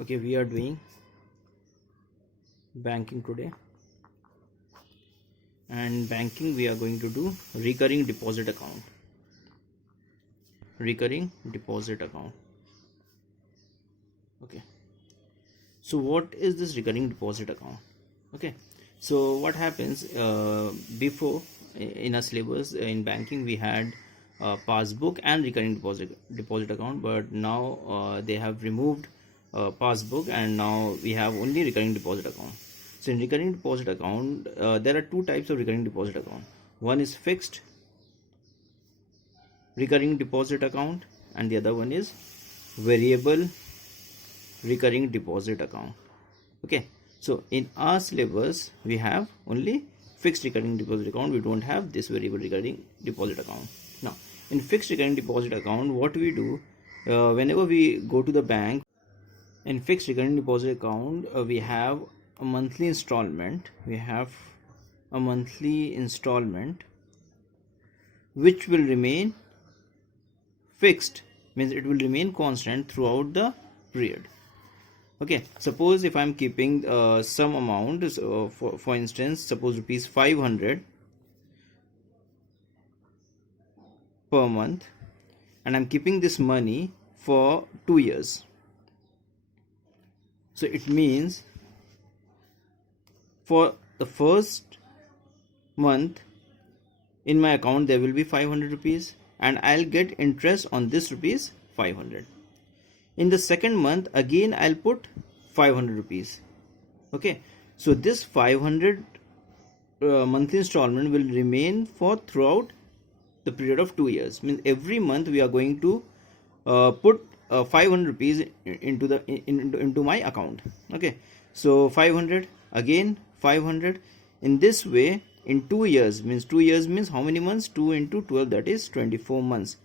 Okay, we are doing banking today, and banking we are going to do recurring deposit account. Okay, so what is this recurring deposit account? Okay, so what happens, before in our syllabus in banking we had passbook and recurring deposit account, but now they have removed passbook, and now we have only recurring deposit account. So in recurring deposit account, there are two types of recurring deposit account. One is fixed recurring deposit account, and the other one is variable recurring deposit account. Okay, so in our syllabus we have only fixed recurring deposit account. We don't have this variable recurring deposit account. Now in fixed recurring deposit account, what we do, whenever we go to the bank, in fixed recurring deposit account, we have a monthly installment. Which will remain fixed, means it will remain constant throughout the period. Okay, suppose if I'm keeping some amount, for instance, suppose rupees 500 per month, and I'm keeping this money for 2 years. So it means for the first month in my account there will be 500 rupees, and I'll get interest on this rupees 500. In the second month again I'll put 500 rupees. Okay, so this 500 monthly installment will remain for throughout the period of 2 years. Means every month we are going to put 500 rupees into my account. Okay, so 500, again 500. In this way, in 2 years, means 2 years means how many months? 2 into 12, that is 24 months.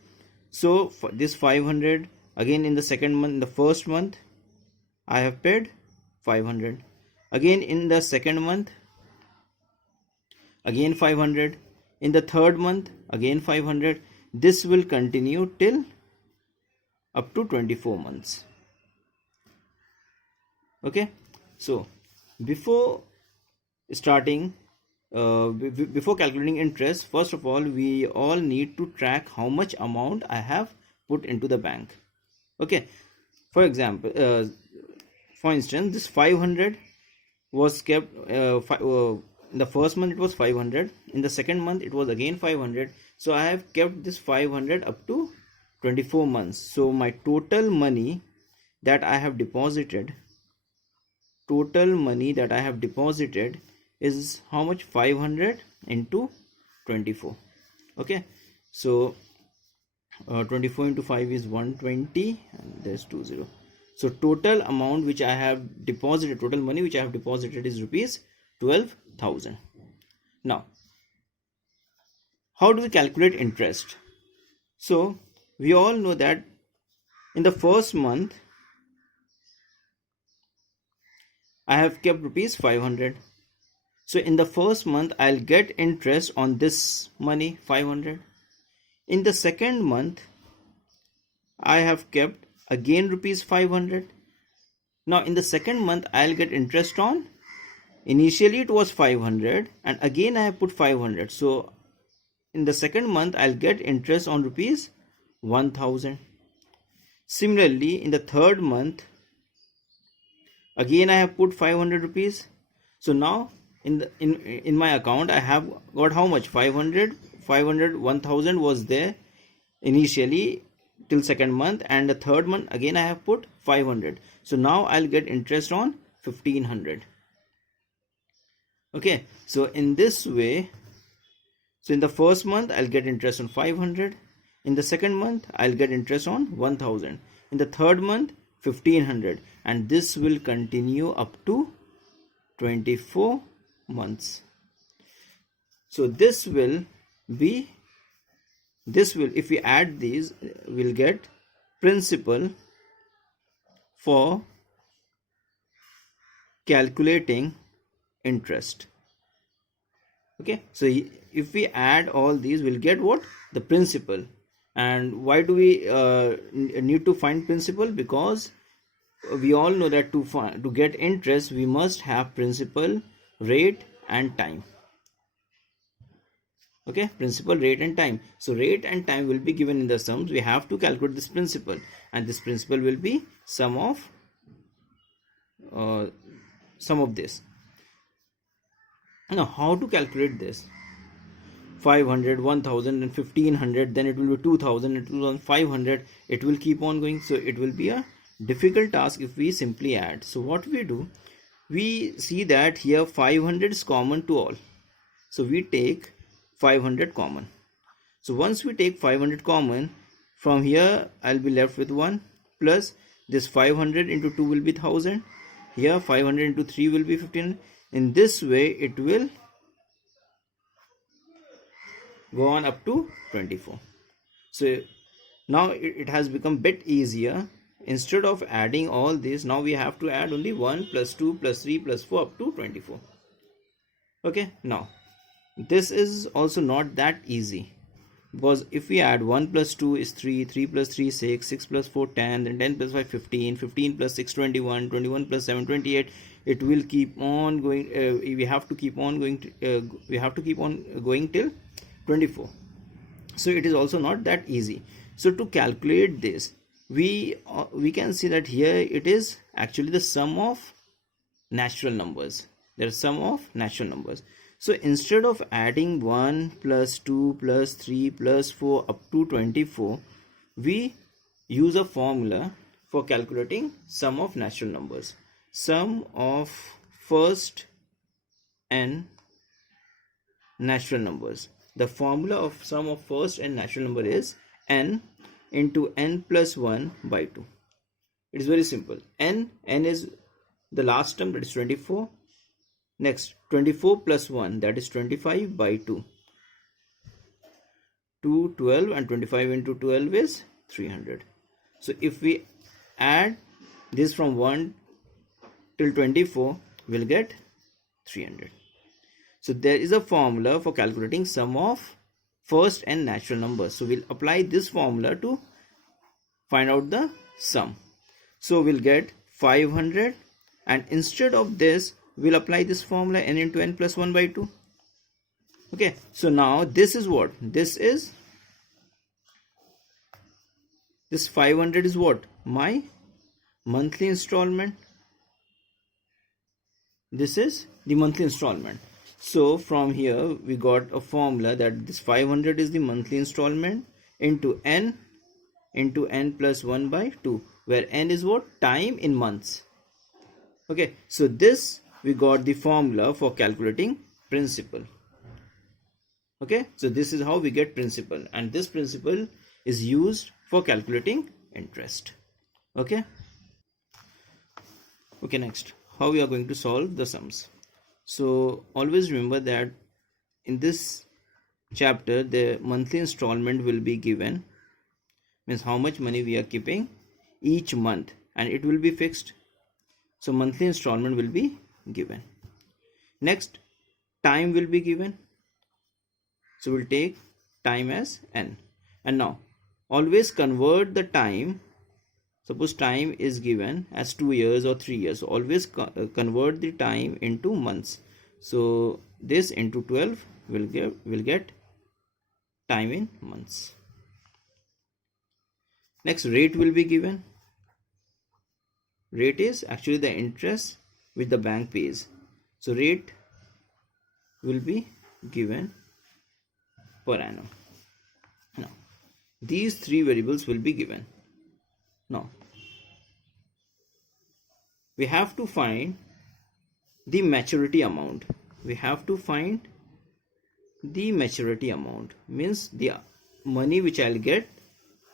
So for this 500, again in the second month, in the first month I have paid 500. Again in the second month, again 500. In the third month, again 500. This will continue till up to 24 months. Okay, so before starting, before calculating interest, first of all we all need to track how much amount I have put into the bank. Okay, for example, for instance, this 500 was kept, in the first month it was 500, in the second month it was again 500. So I have kept this 500 up to 24 months. So my total money that I have deposited is how much? 500 into 24. Okay, so 24 into 5 is 120, and there's 20. So total amount which I have deposited, total money which I have deposited is rupees 12,000. Now how do we calculate interest? So we all know that in the first month I have kept rupees 500. So in the first month I'll get interest on this money 500. In the second month I have kept again rupees 500. Now in the second month I'll get interest on, initially it was 500 and again I have put 500. So in the second month I'll get interest on rupees 1000. Similarly in the third month again I have put 500 rupees. So now in my account I have got how much? 500, 1000 was there initially till second month, and the third month again I have put 500. So now I'll get interest on 1500. Okay, so in this way, so in the first month I'll get interest on 500, in the second month I'll get interest on 1000, in the third month 1500, and this will continue up to 24 months. So this will, if we add these, we'll get principal for calculating interest. Okay, so if we add all these, we'll get what? The principal. And why do we need to find principal? Because we all know that to get interest we must have principal, rate and time. Okay, principal, rate and time. So rate and time will be given in the sums. We have to calculate this principal, and this principal will be sum of this. Now how to calculate this? 500, 1000 and 1500, then it will be 2000 and 2500. It will keep on going, so it will be a difficult task if we simply add. So what we do, we see that here 500 is common to all, so we take 500 common. So once we take 500 common, from here I'll be left with 1 plus this 500 into 2 will be 1000. Here 500 into 3 will be 15. In this way it will go on up to 24. So now it has become bit easier. Instead of adding all this, now we have to add only 1 plus 2 plus 3 plus 4 up to 24. Okay, now this is also not that easy, because if we add 1 plus 2 is 3, 3 plus 3 6, 6 plus 4 10, then 10 plus 5 15, 15 plus 6 21, 21 plus 7 28. It will keep on going. We have to keep on going till 24. So it is also not that easy. So to calculate this, we can see that here it is actually the sum of natural numbers. There is sum of natural numbers. So instead of adding 1 plus 2 plus 3 plus 4 up to 24, we use a formula for calculating sum of natural numbers. Sum of first n natural numbers. The formula of sum of first and natural number is n into n plus 1 by 2. It is very simple. N is the last term, that is 24. Next 24 plus 1, that is 25 by 2. 2, 12 and 25 into 12 is 300. So if we add this from 1 till 24, we'll get 300. So there is a formula for calculating sum of first and natural numbers. So we'll apply this formula to find out the sum. So we'll get 500, and instead of this we'll apply this formula, n into n plus 1 by 2. Okay, so now this is what? This 500 is what? My monthly installment. This is the monthly installment. So from here we got a formula that this 500 is the monthly installment into n plus 1 by 2, where n is what? Time in months. Okay, so this we got the formula for calculating principal. Okay, so this is how we get principal, and this principal is used for calculating interest. Okay, next, how we are going to solve the sums. So always remember that in this chapter the monthly installment will be given, means how much money we are keeping each month, and it will be fixed. So monthly installment will be given. Next, time will be given, so we'll take time as n. And now always convert the time. Suppose time is given as 2 years or 3 years, so always convert the time into months. So this into 12 will get time in months. Next, rate will be given. Rate is actually the interest which the bank pays. So rate will be given per annum. Now these three variables will be given. Now we have to find the maturity amount. We have to find the maturity amount, means the money which I'll get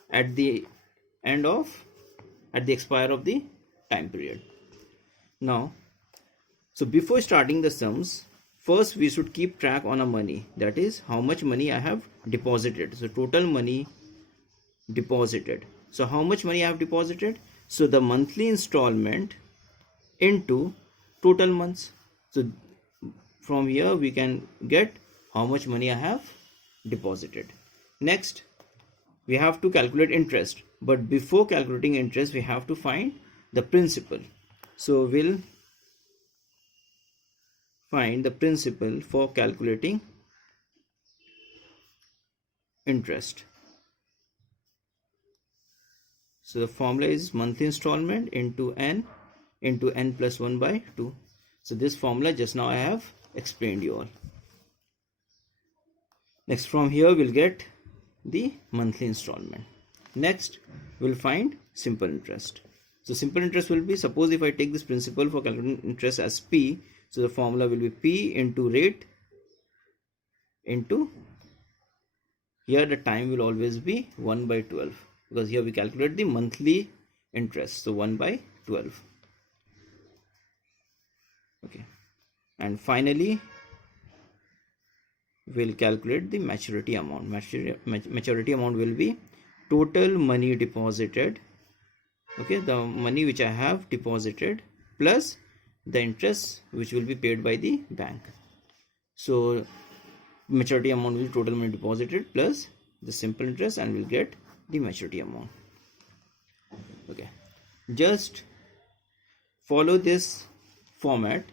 at the expire of the time period. Now, so before starting the sums, first we should keep track on a money, that is how much money I have deposited. So total money deposited. So how much money I have deposited? So the monthly installment into total months. So from here we can get how much money I have deposited. Next, we have to calculate interest, but before calculating interest we have to find the principal. So we'll find the principal for calculating interest. So the formula is monthly installment into n plus 1 by 2. So this formula just now I have explained you all. Next, from here we'll get the monthly installment. Next we'll find simple interest. So simple interest will be, suppose if I take this principal for calculating interest as P, so the formula will be P into rate into, here the time will always be 1 by 12, because here we calculate the monthly interest, so 1 by 12. Okay, and finally we'll calculate the maturity amount. Maturity amount will be total money deposited, okay, the money which I have deposited plus the interest which will be paid by the bank. So maturity amount will be total money deposited plus the simple interest, and we'll get the maturity amount. Okay, just follow this format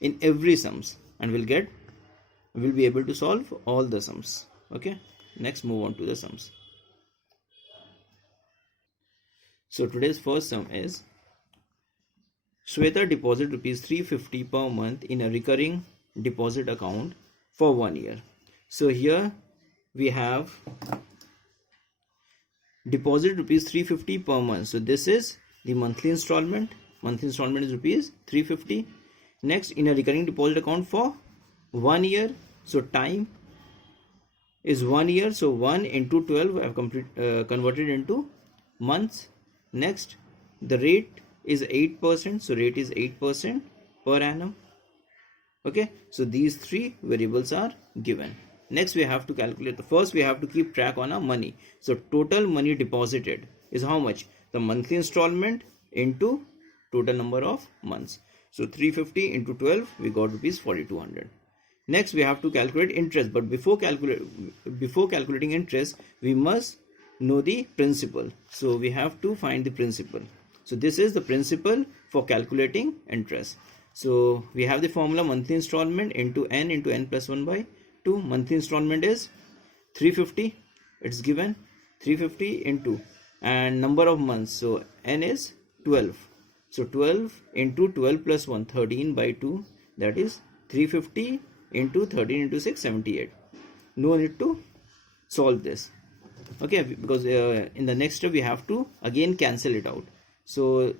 in every sums and we'll be able to solve all the sums. Okay, next move on to the sums. So today's first sum is Shweta deposit rupees 350 per month in a recurring deposit account for 1 year. So here we have deposit rupees 350 per month. So this is the monthly installment. Monthly installment is rupees 350. Next, in a recurring deposit account for 1 year. So time is 1 year. So 1 into 12 I have converted into months. Next, the rate is 8%. So rate is 8% per annum. Okay, so these three variables are given. Next we have to calculate, first we have to keep track on our money. So total money deposited is how much? The monthly installment into total number of months. So 350 into 12 we got rupees 4200. Next we have to calculate interest, but before calculating interest we must know the principal. So we have to find the principal. So this is the principal for calculating interest. So we have the formula monthly installment into n plus 1 by 2. Monthly installment is 350. It's given 350 into, and number of months, so n is 12. So 12 into 12 plus 1, 13 by 2, that is 350 into 13 into 6, 78. No need to solve this. Okay, because in the next step we have to again cancel it out. So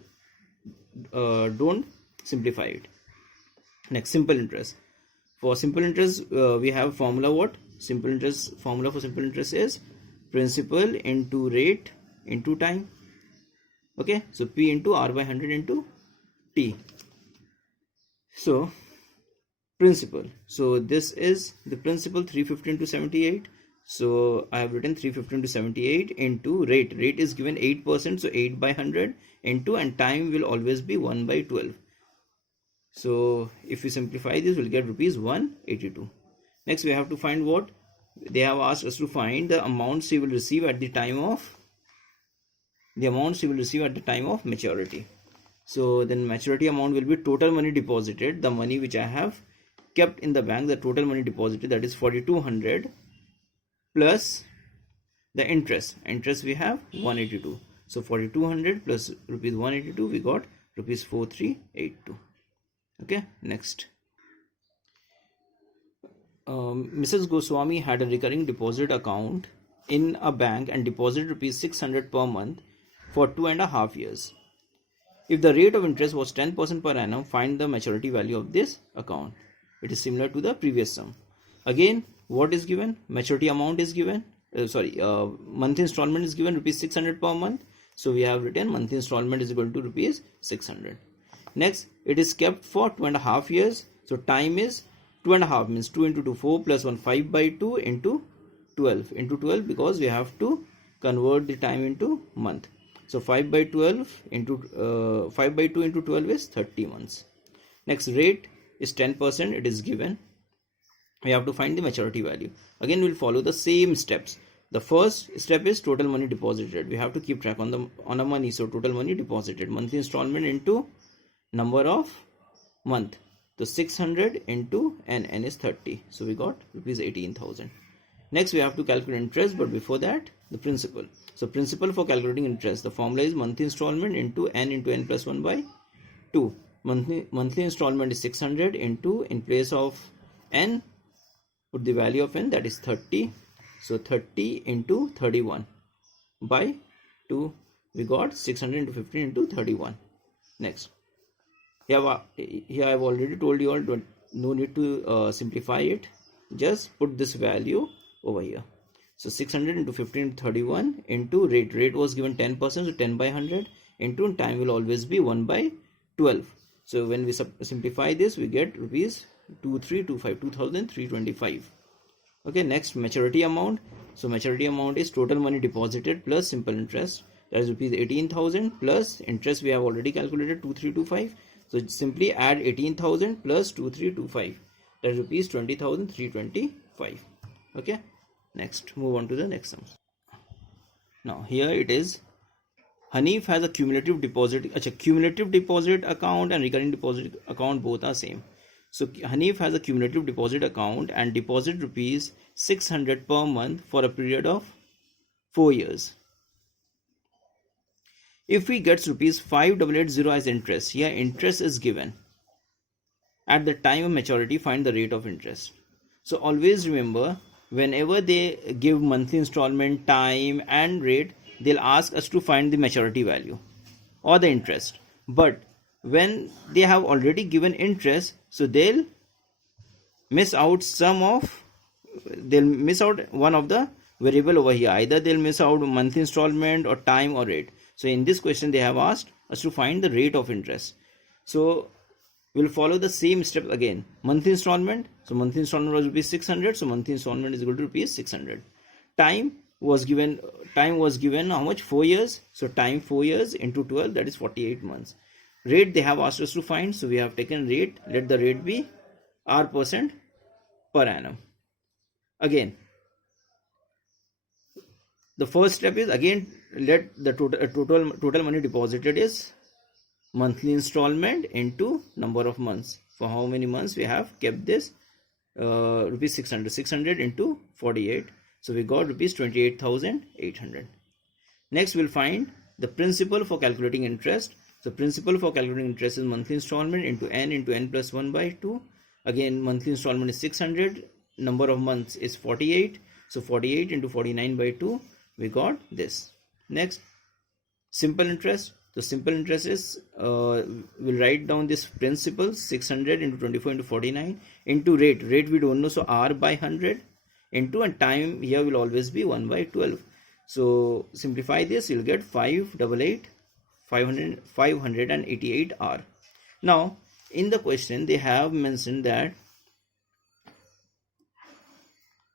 don't simplify it. Next, simple interest. For simple interest we have formula. What simple interest formula for simple interest is principal into rate into time. Okay, so P into R by 100 into T. So principal, so this is the principal, 350 into 78. So I have written 350 into 78 into rate is given 8%, so 8 by 100 into, and time will always be 1 by 12. So if we simplify this, we'll get rupees 182. Next we have to find what they have asked us to find, the amounts he will receive at the time of maturity. So then maturity amount will be total money deposited, the money which I have kept in the bank, the total money deposited, that is 4200, plus the interest we have 182. So 4200 plus rupees 182, we got rupees 4382. Okay, next. Mrs. Goswami had a recurring deposit account in a bank and deposited rupees 600 per month for 2.5 years. If the rate of interest was 10% per annum, find the maturity value of this account. It is similar to the previous sum. Again, what is given? Maturity amount is given. Monthly installment is given rupees 600 per month. So we have written monthly installment is equal to rupees 600. Next, it is kept for 2.5 years. So time is 2.5, means 2 into 2, 4 plus 1, 5 by 2 into 12 because we have to convert the time into month. So 5 by 12 into 5 by 2 into 12 is 30 months. Next, rate is 10%. It is given. We have to find the maturity value. Again, we'll follow the same steps. The first step is total money deposited. We have to keep track on the money. So total money deposited, monthly installment into number of month. So 600 into n is 30. So we got rupees 18,000. Next we have to calculate interest, but before that the principal. So principal for calculating interest, the formula is monthly installment into n plus 1 by 2. Monthly installment is 600 into, in place of n, put the value of n, that is 30. So 30 into 31 by 2. We got 600 into 15 into 31. Next. Here I have already told you all, no need to simplify it. Just put this value over here. So 600 into 15 into 31 into rate. Rate was given 10%, so 10 by 100 into time will always be 1 by 12. So when we simplify this, we get rupees 2325. Okay, next, maturity amount. So maturity amount is total money deposited plus simple interest, that is rupees 18,000 plus interest we have already calculated 2325. So simply add 18,000 plus 2325, that is rupees 20,325. Okay, next move on to the next sum. Now here it is, Hanif has a cumulative deposit. Cumulative deposit account and recurring deposit account both are same. So Hanif has a cumulative deposit account and deposit rupees 600 per month for a period of 4 years. If he gets rupees 5880 as interest, here interest is given. At the time of maturity, find the rate of interest. So always remember, whenever they give monthly installment, time and rate, they'll ask us to find the maturity value or the interest. But when they have already given interest, so they'll miss out one of the variable over here. Either they'll miss out monthly installment or time or rate. So in this question they have asked us to find the rate of interest. So we'll follow the same steps again. Monthly installment, so monthly installment was rupees 600, so monthly installment is equal to rupees 600. Time was given how much? 4 years. So time 4 years into 12, that is 48 months. Rate they have asked us to find, so we have taken rate. Let the rate be R% per annum. Again, the first step is, again, let the total money deposited is monthly installment into number of months. For how many months we have kept this rupees 600 into 48. So we got rupees 28,800. Next we'll find the principal for calculating interest. So principal for calculating interest is monthly installment into n plus 1 by 2. Again, monthly installment is 600. Number of months is 48. So 48 into 49 by 2. We got this. Next, simple interest. So simple interest is, we'll write down this principal 600 into 24 into 49 into rate. Rate we don't know, so R by 100 into, and time here will always be 1 by 12. So simplify this, you'll get 588 R. Now in the question they have mentioned that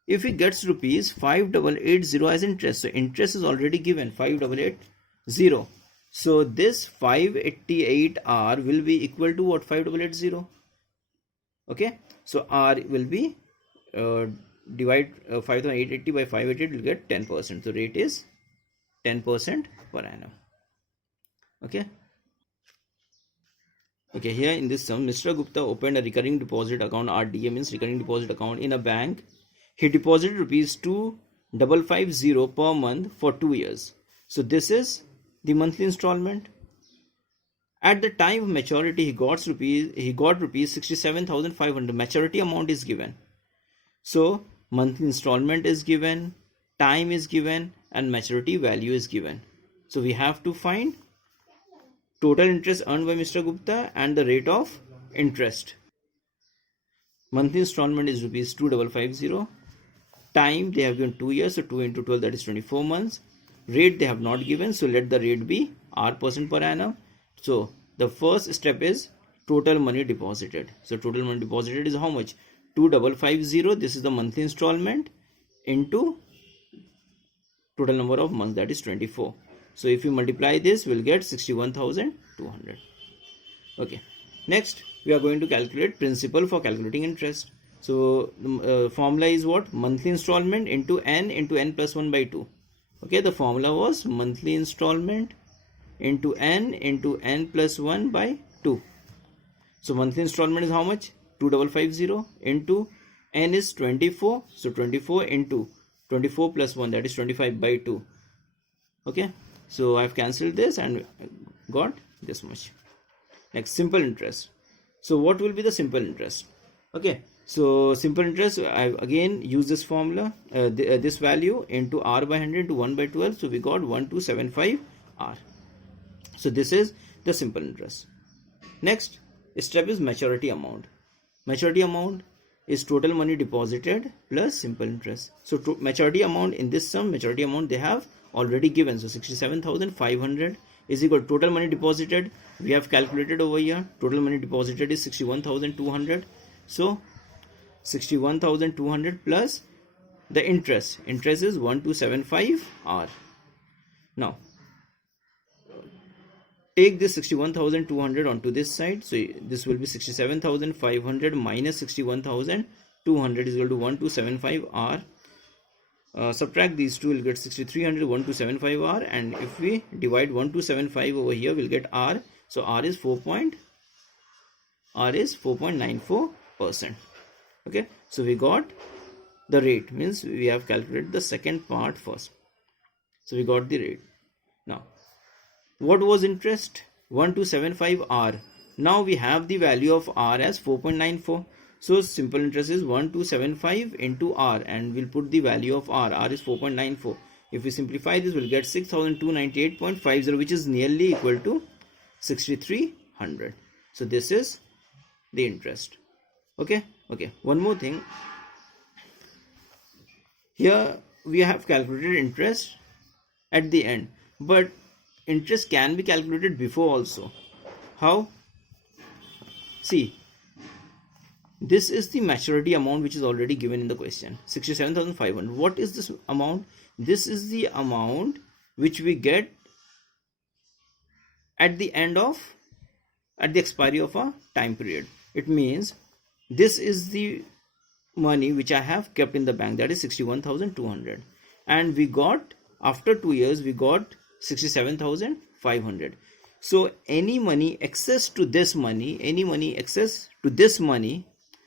if he gets rupees 5880 as interest, so interest is already given 5880. So this 588 R will be equal to what? 5880. Okay, so R will be divide 5880 by 588 will get 10%. So rate is 10% per annum. Okay, here in this sum, Mr. Gupta opened a recurring deposit account. RDA means recurring deposit account in a bank. He deposited rupees 2550 per month for 2 years. So this is the monthly installment. At the time of maturity, he got rupees 67,500. Maturity amount is given. So monthly installment is given, time is given, and maturity value is given. So we have to find total interest earned by Mr. Gupta and the rate of interest. Monthly installment is rupees 2550. Time they have given 2 years, so 2 into 12, that is 24 months. Rate they have not given, so let the rate be R% per annum. So the first step is total money deposited. So total money deposited is how much? 2550. This is the monthly installment into total number of months, that is 24. So if you multiply this, we'll get 61,200. Okay, next we are going to calculate principal for calculating interest. So the formula is what? Monthly installment into n plus 1 by 2. Okay, the formula was monthly installment into n plus 1 by 2. So monthly installment is how much? 2550 into n is 24. So 24 into 24 plus 1, that is 25 by 2. Okay, so I have cancelled this and got this much. Next, simple interest. So what will be the simple interest? Okay, so simple interest, I again use this formula, this value into r by 100 to 1 by 12. So we got 1275 r. So this is the simple interest. Next step is maturity amount. Maturity amount is total money deposited plus simple interest. So maturity amount in this sum, maturity amount they have already given. So 67,500 is equal to total money deposited. We have calculated over here. Total money deposited is 61,200. So 61,200 plus the interest. Interest is 1275 r. Now take this 61,200 onto this side. So this will be 67,500 minus 61,200 is equal to 1275 r. Subtract these two, will get 6300, 1275 r, and if we divide 1275 over here, we'll get r. So r is 4.94%. Okay, so we got the rate, means we have calculated the second part first. So we got the rate. Now what was interest? 1275 r. Now we have the value of r as 4.94. So simple interest is 1275 into r, and we'll put the value of r. R is 4.94. If we simplify this, we'll get 6298.50, which is nearly equal to 6300. So this is the interest. Okay. One more thing. Here we have calculated interest at the end, but interest can be calculated before also. How? See, this is the maturity amount which is already given in the question, 67,500. What is this amount? This is the amount which we get at the expiry of a time period. It means this is the money which I have kept in the bank, that is 61,200, and we got, after 2 years we got 67,500. So any money excess to this money,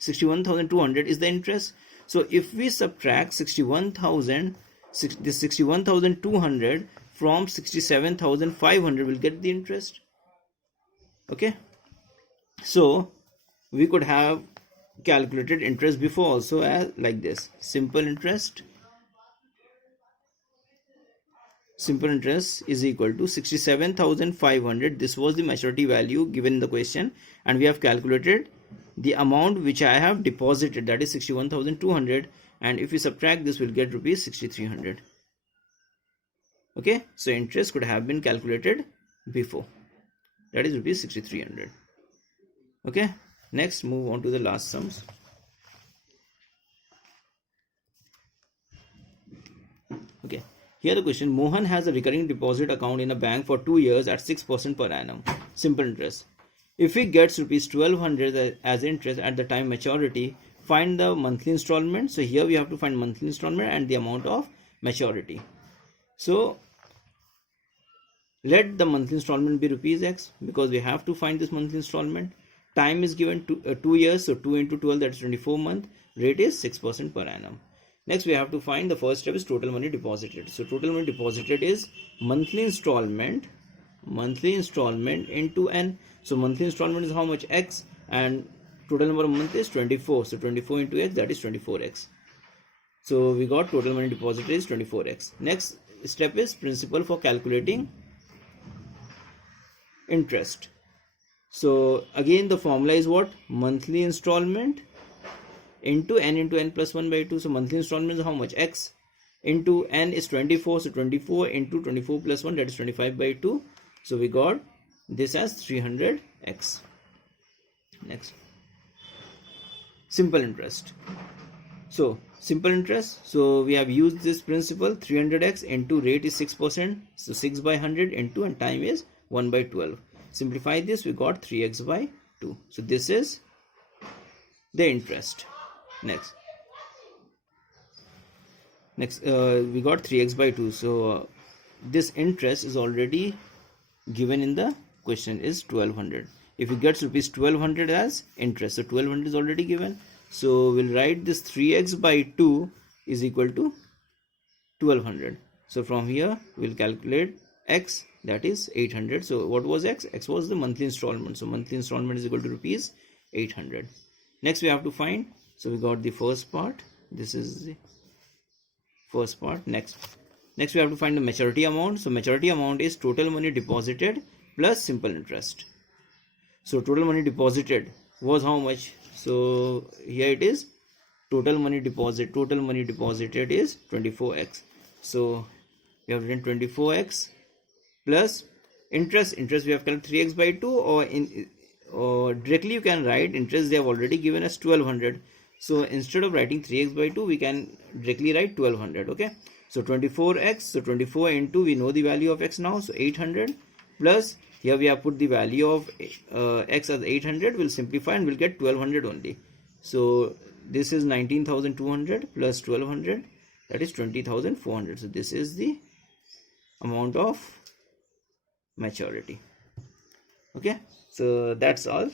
61,200 is the interest. So if we subtract 61,200 from 67,500, we'll get the interest. Okay, so we could have calculated interest before also as like this. Simple interest is equal to 67,500. This was the maturity value given in the question, and we have calculated the amount which I have deposited, that is 61,200, and if we subtract this, we'll get rupees 6,300. Okay, so interest could have been calculated before, that is rupees 6,300. Okay, next move on to the last sums. Okay, here the question: Mohan has a recurring deposit account in a bank for 2 years at 6% per annum. Simple interest. If he gets rupees 1200 as interest at the time maturity, find the monthly installment. So here we have to find monthly installment and the amount of maturity. So let the monthly installment be rupees x, because we have to find this monthly installment. Time is given to 2 years, so 2 into 12, that's 24 months. Rate is 6% per annum. Next we have to find, the first step is total money deposited. So total money deposited is monthly installment into n. So monthly installment is how much? X, and total number of months is 24. So 24 into x, that is 24x. So we got total money deposited is 24x. Next step is principal for calculating interest. So again the formula is what? Monthly installment into n plus 1 by 2. So monthly installment is how much? X into n is 24. So 24 into 24 plus 1, that is 25 by 2. So we got this as 300x. Next, simple interest. So simple interest, so we have used this principle, 300x into rate is 6%, so 6 by 100 into, and time is 1 by 12. Simplify this, we got 3x by 2. So this is the interest. Next we got 3x by 2. So this interest is already given in the question is 1200. If you get rupees 1200 as interest, so 1200 is already given, so we'll write this 3x by 2 is equal to 1200. So from here we'll calculate x, that is 800. So what was x? X was the monthly installment, so monthly installment is equal to rupees 800. Next we have to find, so we got the first part, this is the first part. Next we have to find the maturity amount. So maturity amount is total money deposited plus simple interest. So total money deposited was how much? So here it is, total money deposited is 24x. So we have written 24x plus interest we have calculated 3x by 2, or directly you can write interest they have already given us 1200. So instead of writing 3x by 2, we can directly write 1200. Okay, so 24x, so 24 into, we know the value of x now, so 800, plus here we have put the value of x as 800. We'll simplify and we'll get 1200 only. So this is 19,200 plus 1200, that is 20,400. So this is the amount of maturity. Okay, so that's all.